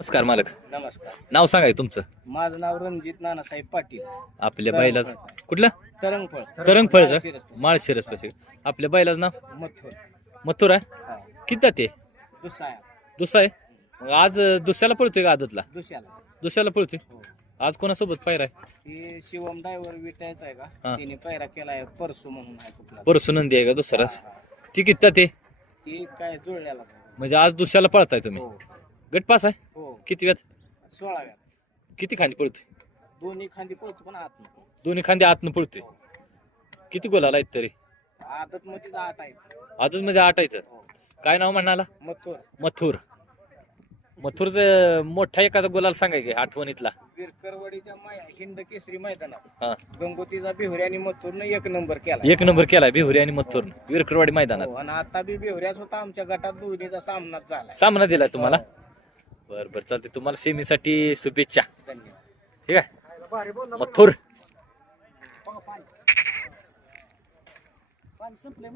नमस्कार मालक. नमस्कार. नाव सांगाय तुमचं. माझं नाव रणजित नानासाहेब पाटील. आपल्या बैलाच कुठलं तरंगफळ. तरंगफळचं माळशिरस पाशी आपल्या बैलाच नाव मथुर. मथुर आहे. हा. किती ते दुसरा दुसरा आहे. मग आज दुसऱ्याला पळतोय का आदतला? दुसऱ्याला. दुसऱ्याला पळतोय. हो. आज कोणासोबत पायरा आहे? हे शिवम ड्रायव्हर विटायचा आहे हा. का? तिने पैरा केलाय परसू म्हणून आहे कुठला. परसू नंदी आहे का दुसरा? ती किती ते ती काय जुळल्याला. म्हणजे आज दुसऱ्याला पळताय तुम्ही? हो. गटपास आहे. हो. किती व्यात 16व्या. किती खांदी पळतोय? दोन्ही खांदी पळतो पण आत दोन्ही खांदी आतनं पळतोय. किती गोलाला आहेत तरी? आदत मध्ये 8 आहे. आदत म्हणजे 8 आहेत. हो. काय नाव म्हणाला? मथुर. मथुर. मथुरचं मोठा एखादा गुलाल सांगाय की आठवणीतला. विरकरवाडीच्या हिंद केसरी मैदानात हा. गंगोतीचा बिहुरी आणि मथुरनं 1 नंबर केला. 1 नंबर केलाय बिहुरी आणि मथुरनं विरकरवाडी मैदानात. हो, आणि आता बी बिहुऱ्याच होता आमच्या गटात दोन्हीचा सामना झाला. सामना दिलाय तुम्हाला? बरं बरं चालते. तुम्हाला सेमीसाठी शुभेच्छा. धन्यवाद. ठीक आहे. मथुर संपले